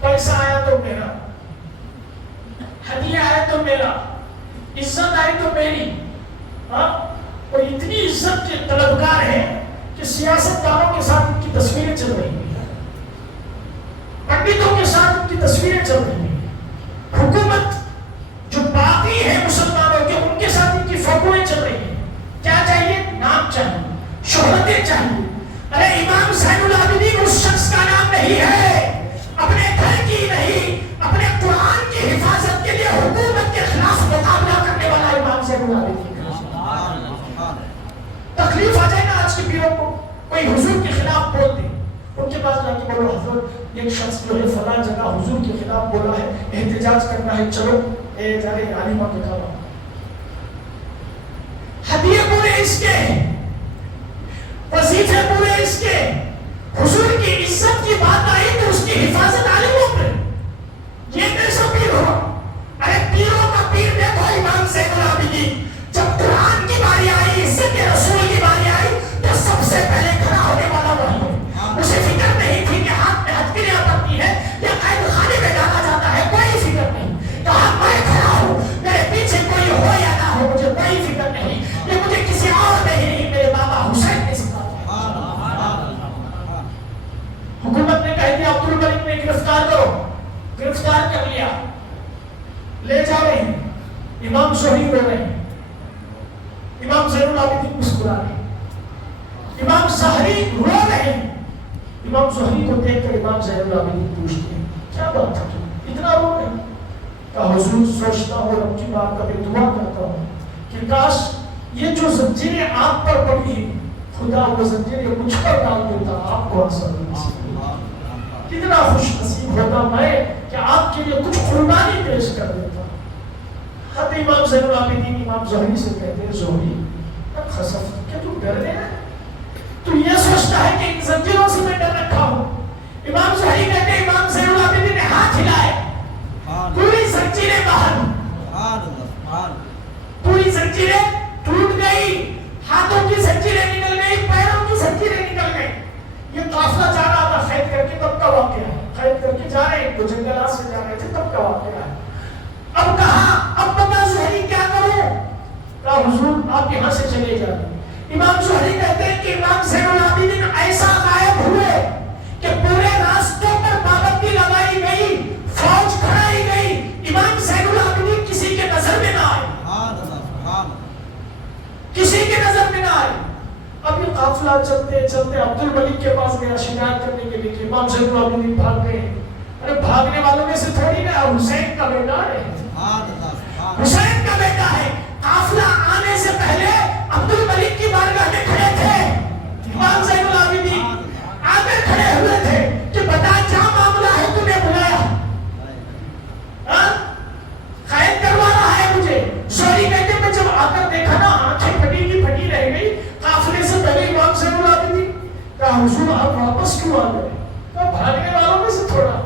پیسہ آیا تو میرا، ہدیہ آیا تو میرا، عزت آئی تو میری، اور اتنی عزت کے طلبگار ہیں کہ سیاست دانوں کے ساتھ ان کی تصویریں چل رہی ہیں، پنڈتوں کے ساتھ ان کی تصویریں چل رہی ہیں، حکومت جو باقی ہے مسلمانوں کے ان کے ساتھ ان کی فوٹویں چل رہی ہیں. کیا چاہیے؟ نام چاہیے، شہرتیں چاہیے. ارے امام زین العابدین اس شخص کا نام نہیں ہے، اپنے گھر کی نہیں، اپنے قرآن کی حفاظت کے لیے حکومت کے خلاف مقابلہ کرنے والا امام زین العابدین. تکلیف آ جائے نا آج کے پیروں کو، کوئی حضور کے خلاف بول دے، ان کے پاس جا کے بولو حضرت ایک شخص جو ہے فلاں جگہ حضور کے خلاف بولا ہے، احتجاج کرنا ہے، چلو اے جارے عالمہ کے کھانا. ہدیے پورے اس کے، وظیفے پورے اس کے، حضور کی عزت کی بات آئی تو اس کی حفاظت عالموں پہ. یہ کیسا پیر ہو؟ ارے پیروں کا پیر دیکھو امام زین العابدین. جب قرآن کی باری آئی، عزت کے رسول کی باری آئی تو سب سے پہلے کھڑا ہونے والا وہی ہے. اسے فکر نہیں تھی کہ ہاتھ میں ہتھیلیاں پڑتی ہے یا قید خانے میں ڈالا جاتا ہے، کوئی فکر نہیں. کہا میں کھڑا ہوں، میرے پیچھے کوئی ہو یا نہ ہو مجھے کوئی فکر نہیں، یہ مجھے کسی اور نہیں میرے بابا حسین نے سکھایا. حکومت نے کہہ دیا عبد الملک نے گرفتار کرو، گرفتار کر لیا، لے جا رہے ہیں. امام زہری رو رہے ہیں، امام زین العابدین مسکرا رہے ہیں، امام زہری رو رہے ہیں. امام زہری کو دیکھ کر امام زین العابدین پوچھتے ہیں کیا بات ہے اتنا رو رہے ہیں؟ کہا حضور سوچتا ہوں رب کی بات کبھی دعا کرتا ہوں کہ کاش یہ جو زنجیریں آپ پر پڑی ہیں خدا وہ زنجیریں مجھ پر ڈال دیتا، آپ کو حاصل کتنا خوش نصیب ہوتا میں کہ آپ کے لیے کچھ قربانی پیش کر دیتا. حد امام زین العابدین امام زہری سے کہتے ہیں زہری خسف کیا تو ڈر گیا ہے؟ تو یہ سوچتا ہے کہ ان زنجیروں سے میں ڈر رکھا ہوں. امام زہری کہتے ہیں امام زین العابدین نے ہاتھ ہلائے، پوری زنجیریں باہر، پوری زنجیریں ٹوٹ گئی، ہاتھوں کی زنجیریں نکل گئی، پیروں کی زنجیریں نکل گئی. یہ قافلہ جا رہا تھا خید کر کے، تب کا واقعہ ہے. خید کر کے جا رہے ہیں تو جنگلات سے جا رہے تھے، تب کا واقعہ ہے. اب کہا اب بتا زہری کیا کروں؟ کہا حضور آپ یہاں سے چلے جائیں. امام زہری کہتے ہیں کہ امام زین العابدین ایسا غائب ہوئے کہ پورے راستوں پر پابندی لگائی گئی، فوج کھڑائی گئی، امام زین العابدین کسی کے نظر میں نہ آئے، کسی کے نظر میں نہ آئے. اب یہ قافلہ چلتے چلتے عبد الملک کے پاس گیا شکایت کرنے کے لیے کہ امام زین العابدین بھاگ گئے. ارے بھاگنے والوں میں سے تھوڑی نا حسین کا بیٹا ہے، حسین کا بیٹا ہے. قافلہ آنے سے پہلے عبد الملک کی بارگاہ میں کھڑے تھے، امام زین العابدین آگے کھڑے ہوئے تھے کہ بتا کیا معاملہ ہے، تمہیں بلایا، قید کروا رہا ہے مجھے. زہری کہتے میں جب آ کر دیکھا نا آنکھیں پھٹی کی پھٹی رہ گئی. قافلے سے پہلے امام زین العابدین کہا حضور آپ واپس کیوں آ گئے؟ کہا بھاگنے والوں میں سے تھوڑا،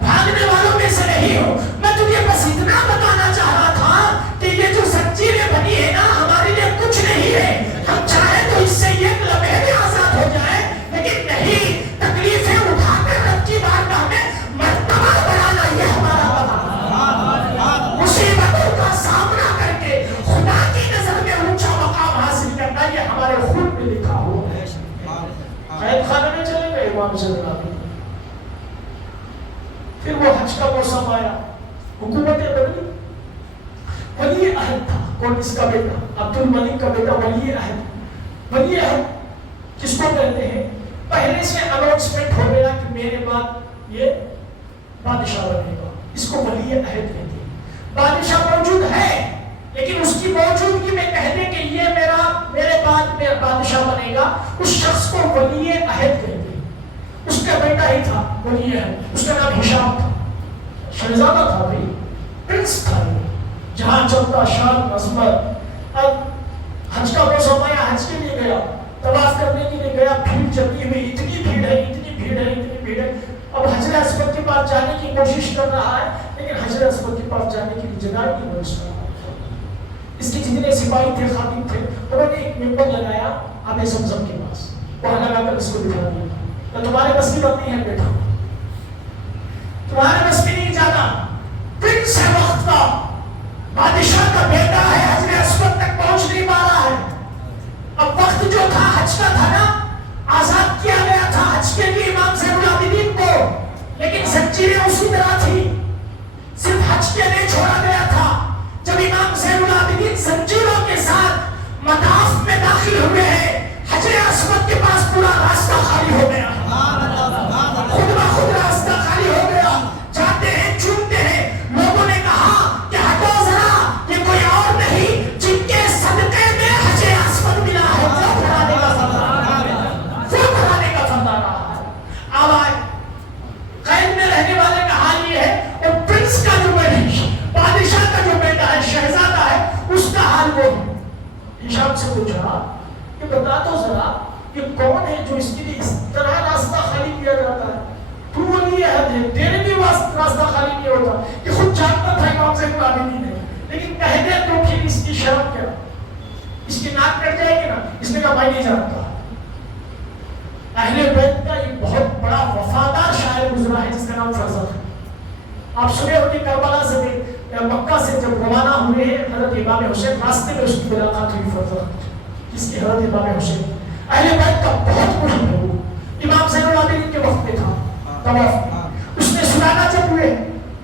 بھاگنے والوں میں سے نہیں ہو. میں تجھے بس اتنا بتانا چاہ رہا تھا کہ یہ جو زنجیریں بنی ہے نا ہمارے لیے کچھ نہیں ہے. ہم چاہیں تو اس سے ایک لمحے میں آزاد ہو جائیں، لیکن نہیں، تکلیفیں اٹھا کر رب کی بارگاہ میں مرتبہ بنانا یہ ہمارا وطن. مصیبتوں کا سامنا کر کے خدا کی نظر میں اونچا مقام حاصل کرنا یہ ہمارے خون میں لکھا ہوا ہے. قید خانے میں چلے گئے امام زین العابدین. پھر وہ حج کا موسم آیا، حکومتیں بدلی. ولی عہد تھا، کون؟ اس کا بیٹا عبد الملک کا بیٹا ولی عہد. ولی عہد کس کو کہتے ہیں؟ پہلے سے اناؤنسمنٹ ہو گیا کہ میرے بعد یہ بادشاہ بنے گا، اس کو ولی عہد کہتے ہیں. بادشاہ موجود ہے لیکن اس کی موجودگی میں کہنے کہ یہ میرے بعد میں بادشاہ بنے گا، اس شخص کو ولی عہد کہتے ہیں. اس کا بیٹا ہی تھا ولی عہد، اس کا نام ہشام تھا، شہزادہ تھا بھائی، پرنس تھا. جہاں چلتا شان عظمت. اب حج کا موسم آیا، حج کے لیے گیا، طواف کرنے کے لیے گیا، بھیڑ جمی ہوئی، اتنی بھیڑ ہے، اتنی بھیڑ ہے، اتنی بھیڑ ہے. اب حجر اسود کے پاس جانے کی کوشش کر رہا ہے لیکن حجر اسود کے پاس جانے کی جگہ نہیں مل رہا. اس کے جتنے سپاہی تھے، خادم تھے، انہوں نے ایک ممبر لگایا آب زمزم کے پاس، وہاں لگا کر اس کو بٹھا دیا. تو تمہارے بس کی بات نہیں ہے بیٹا، تمہارے بس میں نہیں جانا. پرنس ہے وقت کا، بادشاہ کا بیٹا ہے، حجر اسود تک پہنچ نہیں پا رہا ہے. اب وقت جو تھا حج کا تھا نا، آزاد کیا گیا تھا حج کے لیے امام زین العابدین کو، لیکن زنجیریں اسی طرح تھی، صرف حج کے لیے چھوڑا گیا تھا۔ جب امام زین العابدین زنجیروں کے ساتھ مطاف میں داخل ہوئے ہیں، حجر اسود کے پاس پورا راستہ خالی ہو گیا، خود بخود راستہ خالی ہو گیا، جاتے ہیں چومتے ہیں۔ لوگوں نے کہا کہ ہٹو ذرا، یہ کوئی اور نہیں جن کے صدقے میں حجر اسود ملا ہے، وہ بھرانے کا فندا رہا ہے۔ اب آئے قید میں رہنے والے کا حال یہ ہے، اور پرنس کا جو بادشاہ کا جو بیٹا ہے، شہزادہ ہے، اس کا حال وہ ہے۔ ہشام سے پوچھا کہ بتا دو ذرا، یہ کون ہے جو اس کے لیے اس طرح راستہ خالی کیا جاتا ہے؟ تو ولی عہد ہے، تیرے بھی راستہ خالی نہیں ہوتا، کہ خود جانتا تھا امام زین العابدین ہے، لیکن کہہ دے تو پھر اس کی شرم کیا، اس کی ناک کٹ جائے گی نا۔ اس نے کہا میں نہیں جانتا۔ اہل بیت کا ایک بہت بڑا وفادار شاعر گزرا ہے جس کا نام فرزدق ہے۔ آپ سنے ہو کہ کربلا سے مکہ سے جب روانہ ہوئے ہیں حضرت امام حسین، راستے میں اس کی ملاقات ہوئی فرزدق، جس کی حضرت امام حسین اہل بیت کا بہت محب ہے، وہ امام زین العابدین کے وقت میں تھا طواف میں۔ اس نے سنانا جب ہوئے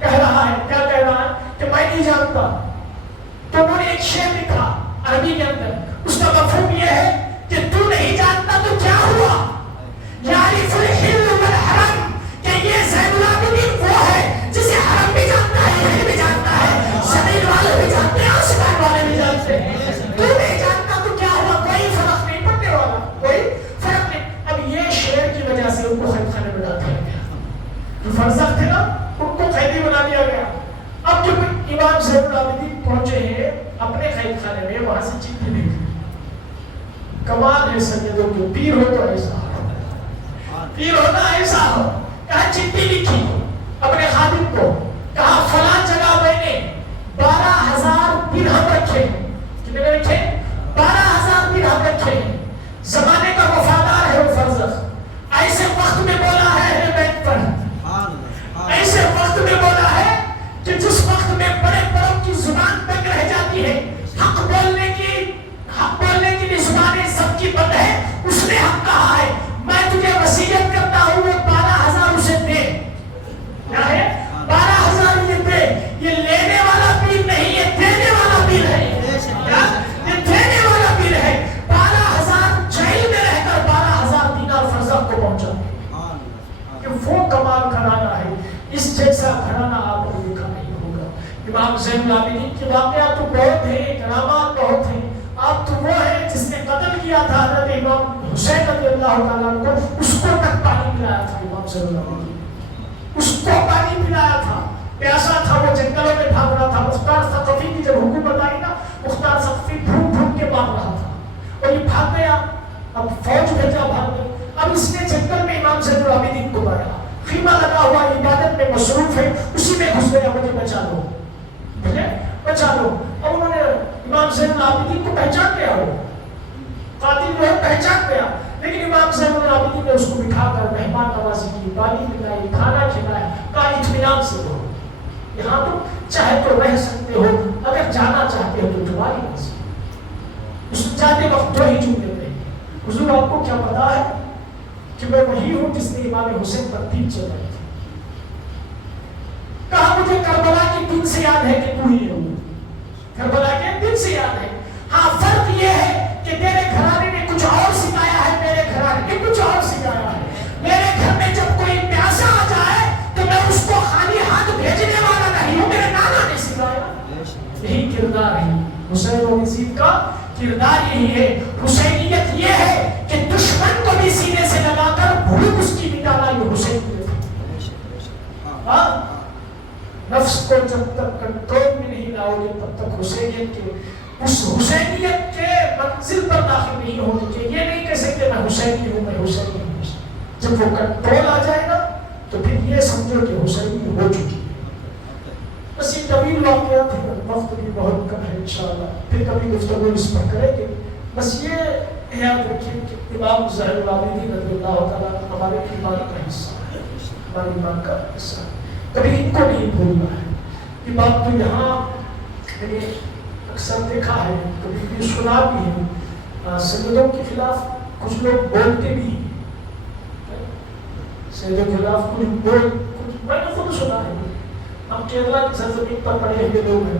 کہہ رہا ہے، کیا کہہ رہا ہے کہ میں نہیں جانتا، تو انہوں نے ایک شعر لکھا عربی کے اندر، اس کا مفہوم یہ ہے کہ تو نہیں جانتا تو کیا ہوا، یعرف الحل والحرم، کہ یہ زین العابدین وہ ہے جسے حرم بھی جانتا ہے، حل بھی جانتا ہے، زمین والے بھی جانتے ہیں، آسمان والے بھی جانتے ہیں۔ تو نہیں جانتا تو کیا ہوا، کوئی فرق نہیں پڑنے والا، کوئی فرق نہیں۔ اب یہ شعر کی وجہ سے ان کو قید خانے میں ڈال دیا گیا، جو فرزدق تھے نا ان کو قیدی بنا دیا گیا۔ اب جب امام زین العابدین پہنچے ہیں اپنے قید خانے میں، وہاں سے چٹھی لکھی۔ کمال ہے سیدوں کے، پیر ہو تو ایسا ہو، پیر ہونا ایسا ہو۔ کہا چٹھی لکھی اپنے خادم کو، کہا فلاں جگہ میں نے 12,000 درہم رکھے، کتنے رکھے؟ 12,000 درہم رکھے۔ زمانے کا وفادار ہے وہ فرزدق، ایسے وقت میں بولا ہے اہل بیت پر، ایسے وقت میں بولا ہے کہ جس وقت میں بڑے بڑوں کی زبان تک رہ جاتی ہے، حق بولنے کی بھی زبانیں سب کی بند ہے، اس نے حق کہا ہے، میں تجھے وصیت کرتا ہوں وہ 12,000 اسے دے۔ کیا ہے؟ 12,000 یہ دے۔ یہ لینے والا پیر نہیں، یہ دینے والا پیر ہے، یہ دینے والا پیر ہے۔ 12,000 جیل میں رہ کر 12,000 دینار فرزدق کو پہنچا، کہ وہ کمال گھرانہ ہے، اس جیسا گھرانہ آپ کو دیکھا نہیں ہوگا۔ امام زین العابدین کے واقعات تو بہت ہیں، کرامات بہت ہیں۔ آپ تو وہ ہے جس نے قتل کیا تھا حضرت امام حسین رضی اللہ تعالیٰ عنہ کو، اس کو تک پانی پلایا تھا امام زین العابدین، اس کو پانی پلایا تھا، پیاسا تھا، وہ جنگلوں میں بھاگ رہا تھا۔ مختار ثقفی کی جب حکومت آئی نا، مختار ثقفی ڈھونڈ ڈھونڈ کے مار رہا تھا، اور یہ بھاگ گیا، اب فوج بھیجا، بھاگ گیا۔ اب اس نے جنگل میں امام زین العابدین کو پایا، خیمہ لگا ہوا عبادت میں مصروف ہے، اسی میں گھس گیا، مجھے بچا لو، مجھے بچا لو۔ اب انہوں نے امام زین العابدین کو پہچان گیا، وہ قاتل جو ہے پہچان گیا، لیکن امام زین العابدین نے اس کو بٹھا کر مہمان نوازی کی، پانی پلائی، کھانا کھلایا، کہا اطمینان سے رہو، یہاں تم چاہے تو رہ سکتے ہو، اگر جانا چاہتے ہو تو تمہاری مرضی۔ اس جاتے وقت دو ہی جملے تھے، حضور آپ کو کیا پتا ہے کہ میں وہی ہوں جس نے امام حسین پر تیر چلائی تھی؟ کہا مجھے کربلا کے دن سے یاد ہے کہ تو ہی ہو، کربلا کے دن سے یاد ہے۔ ہاں فرق یہ ہے کہ تیرے گھرانے نے کچھ اور سکھایا ہے، میرے گھرانے نے کچھ اور سکھایا ہے۔ میرے گھر میں جب کوئی پیاسا آ جائے تو میں اس کو خالی ہاتھ بھیجنے والا نہیں ہوں، میرے نانا نے سکھایا۔ یہی کردار ہے حسین و یزید کا، کردار یہی ہے۔ حسینیت یہ ہے کہ دشمن کو بھی سینے سے لگا کر بھوک اس کی مٹانا، یہ حسینیت ہے۔ نفس کو جب تک کنٹرول میں نہیں لاؤ گے تب تک حسینیت کے اس حسینیت کے منزل پر داخل نہیں ہونے کے۔ یہ نہیں کہہ سکتے میں حسینی ہوں، میں حسینی ہوں۔ جب وہ کنٹرول آ جائے گا تو پھر یہ سمجھو کہ حسینی ہو چکی ہے۔ بس یہ طویل واقعات ہیں، وقت بھی بہت کم ہے، انشاءاللہ پھر کبھی گفتگو اس پر کریں گے۔ بس یہ یاد رکھیے کہ امام زین العابدین رضی اللہ تعالیٰ ہمارے ایمان کا حصہ ہے، ہمارے ایمان کا حصہ ہے، کبھی ان کو نہیں بھولنا ہے۔ یہ بات تو یہاں میں نے اکثر دیکھا ہے، کبھی بھی سنا بھی ہے، سیدوں کے خلاف کچھ لوگ بولتے بھی ہیں، سیدوں کے خلاف کچھ میں نے خود سنا ہے. ہم کیرلا کی سرزمین پر پڑے ہوئے لوگ ہیں،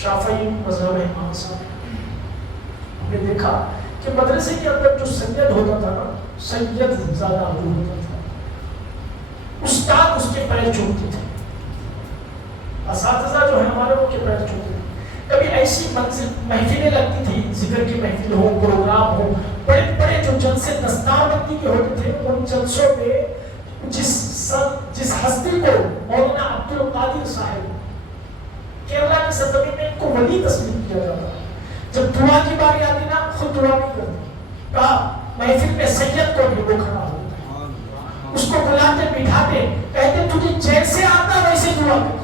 شافعی مذہب ہے ہمارے ساتھ. ہم نے دیکھا کہ مدرسے کے اندر جو سید ہوتا تھا نا، سید زیادہ حضور ہوتا تھا، استاد اس کے پیر چومتے تھے، اساتذہ جو ہے ہمارے ان کے پیر چومتے تھے. کبھی ایسی محفلیں لگتی تھی، ذکر کی محفل ہو، پروگرام ہو، بڑے بڑے جو جلسے دستار بندی کے ہوتے تھے، ان جلسوں میں جس ہستی کو مولانا عبد القادر صاحب کیرلا کی سرزمین میں ان کو ولی تسلیم کیا جاتا ہے. جب دعا کی باری آتی نا، خود دعا نہیں کرتے، کہا محفل میں سید کو بھی وہ کھڑا ہوتا ہے، اس کو بلاتے بٹھاتے کہتے تجھے جیسے آتا ویسے دعا کر،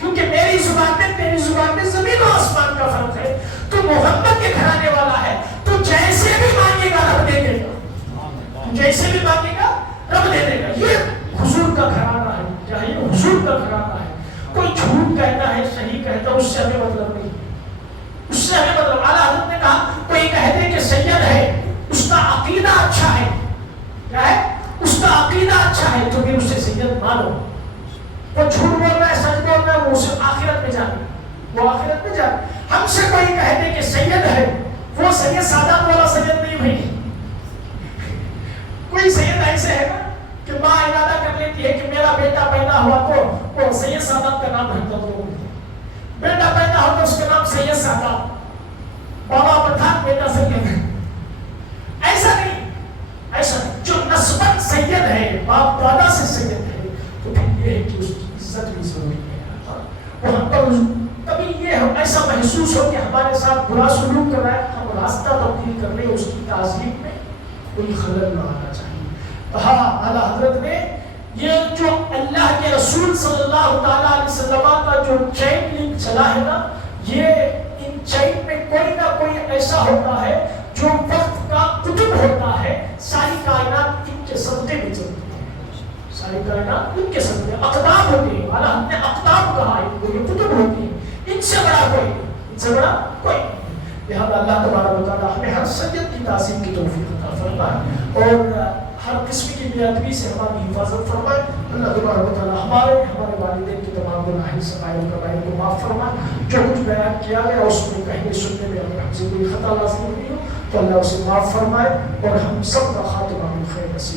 کیونکہ میری زبان میں تیری زبان میں زمین و آسمان کا فرق ہے. تو محمد کے گھرانے والا ہے، تو جیسے بھی مانگے گا رب دے دے گا، جیسے بھی مانگے گا رب دے دے گا. یہ حضور کا گھرانہ ہے، چاہے حضور کا گھرانہ ہے. کوئی جھوٹ کہتا ہے صحیح کہتا ہے، اس سے ہمیں مطلب نہیں، اس سے ہمیں مطلب. اعلیٰ حضرت نے کہا کوئی کہتے کہ سید ہے، اس کا عقیدہ اچھا ہے، کیا ہے اس کا عقیدہ اچھا ہے، تو پھر اسے سید مانو. وہ جھوٹ بول رہا ہے سچ بول رہا ہے، وہ اسے آخرت میں جانے، وہ آخرت میں جانے. ہم سے کوئی کہتے کہ سید ہے، وہ سید سادات والا سید نہیں بھائی. کوئی سید ایسے ہے نا کہ ماں ارادہ کر لیتی ہے کہ میرا بیٹا پیدا ہوا تو وہ سید سادات کا نام رکھتا تو بیٹا پیدا ہوا تو اس کا نام سید سادات، بابا پٹھان بیٹا سید. ایسا نہیں، ایسا نہیں. جو نسبت سید ہے، باپ دادا سے سید ہے، تو پھر یہ ہے کہ اس کی عزت بھی ضروری ہے. وہاں پر کبھی یہ ایسا محسوس ہو کہ ہمارے ساتھ برا سلوک کر رہا ہے، ہم راستہ تبدیل کر رہے، اس کی تعظیم میں کوئی خلل نہ آنا چاہیے. کہا اعلیٰ حضرت نے یہ جو اللہ کے رسول صلی اللہ تعالیٰ علیہ وسلم کا جو چین لنک چلا ہے نا، یہ ان چین میں کوئی نہ کوئی ایسا ہوتا ہے جو وقت کا قطب ہوتا ہے. ساری کائنات ان کے صدقے میں چلتی ہے، ساری کائنات ان کے صدقے. اقدام ہوتے ہیں، اعلیٰ حضرت نے اقدام کہا ہے، یہ قطب ہوتی ہے، ان سے بڑا کوئی، ان سے بڑا کوئی. لہذا اللہ تبارک و تعالیٰ ہمیں ہر سید کی تعظیم کی توفیق عطا فرمائے اور ہر قسم کی بے ادبی سے ہماری حفاظت فرمائے. اللہ تبارک و تعالیٰ ہمارے والدین کے تمام گناہ صغائر و کبائر کو معاف فرمائے. جو کچھ بیان کیا گیا اس میں کہنے سننے میں اگر ہم سے کوئی خطا لازم ہوئی ہو تو اللہ اسے معاف فرمائے اور ہم سب کا خاتمہ بالخیر نصیب